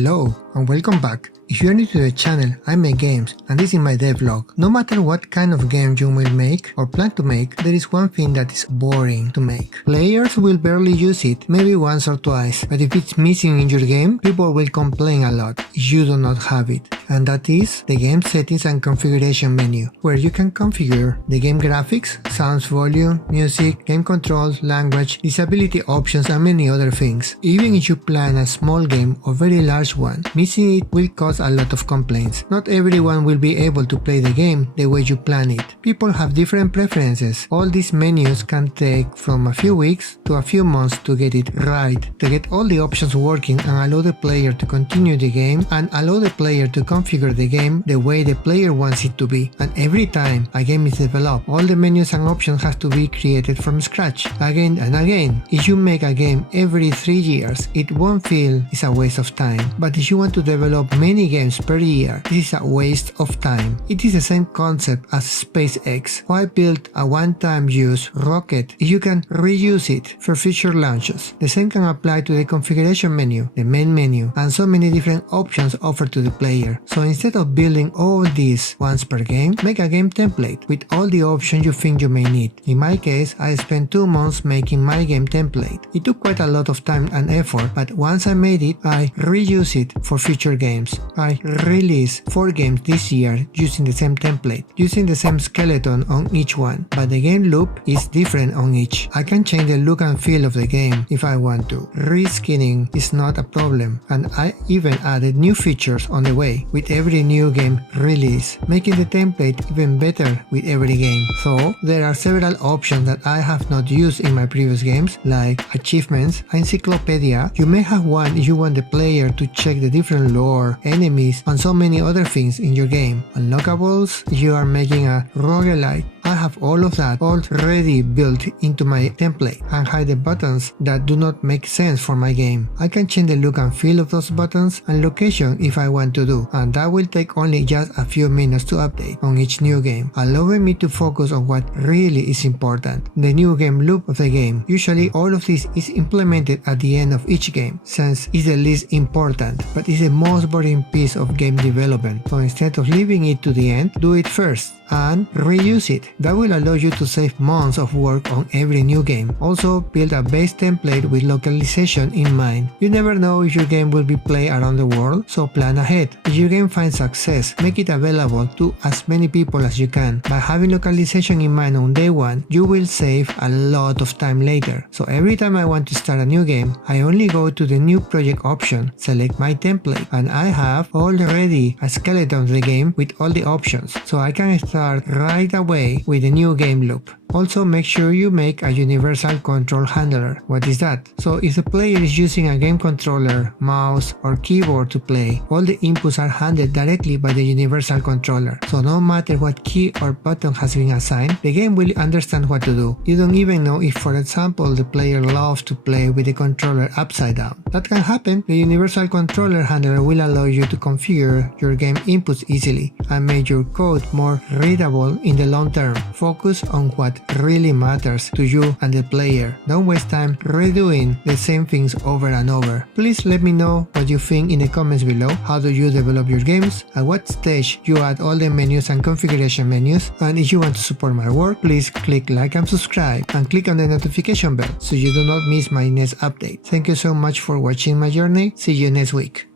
Hello and welcome back. If you are new to the channel, I make games and this is my devlog. No matter what kind of game you will make or plan to make, there is one thing that is boring to make. Players will barely use it, maybe once or twice, but if it's missing in your game, people will complain a lot if you do not have it. And that is the game settings and configuration menu, where you can configure the game graphics, sounds volume, music, game controls, language, disability options and many other things. Even if you plan a small game or very large one, missing it will cause a lot of complaints. Not everyone will be able to play the game the way you plan it. People have different preferences. All these menus can take from a few weeks to a few months to get it right, to get all the options working and allow the player to continue the game and allow the player to configure the game the way the player wants it to be. And every time a game is developed, all the menus and options have to be created from scratch again and again. If you make a game every 3 years, it won't feel it's a waste of time. But if you want to develop many games per year, this is a waste of time. It is the same concept as SpaceX. Why build a one-time use rocket if you can reuse it for future launches? The same can apply to the configuration menu, the main menu, and so many different options offered to the player. So instead of building all these once per game, make a game template with all the options you think you may need. In my case, I spent 2 months making my game template. It took quite a lot of time and effort, but once I made it, I reuse it for future games. I released 4 games this year using the same template, using the same skeleton on each one, but the game loop is different on each. I can change the look and feel of the game if I want to. Reskinning is not a problem, and I even added new features on the way with every new game release, making the template even better with every game. So there are several options that I have not used in my previous games, like achievements, encyclopedia. You may have one if you want the player to check the different lore, enemies, and so many other things in your game. Unlockables, if you are making a roguelike. I have all of that already built into my template and hide the buttons that do not make sense for my game. I can change the look and feel of those buttons and location if I want to do, and that will take only just a few minutes to update on each new game, allowing me to focus on what really is important, the new game loop of the game. Usually all of this is implemented at the end of each game, since it's the least important, but it's the most boring piece of game development. So instead of leaving it to the end, do it first and reuse it. That will allow you to save months of work on every new game. Also, build a base template with localization in mind. You never know if your game will be played around the world, so plan ahead. If your game finds success, make it available to as many people as you can. By having localization in mind on day one, you will save a lot of time later. So every time I want to start a new game, I only go to the new project option, select my template, and I have already a skeleton of the game with all the options, so I can start right away with a new game loop. Also, make sure you make a universal control handler. What is that? So if the player is using a game controller, mouse, or keyboard to play, all the inputs are handled directly by the universal controller. So no matter what key or button has been assigned, the game will understand what to do. You don't even know if, for example, the player loves to play with the controller upside down. That can happen. The universal controller handler will allow you to configure your game inputs easily and make your code more readable in the long term. Focus on what really matters to you and the player. Don't waste time redoing the same things over and over. Please let me know what you think in the comments below. How do you develop your games? At what stage you add all the menus and configuration menus? And if you want to support my work, please click like and subscribe and click on the notification bell so you do not miss my next update. Thank you so much for watching my journey. See you next week.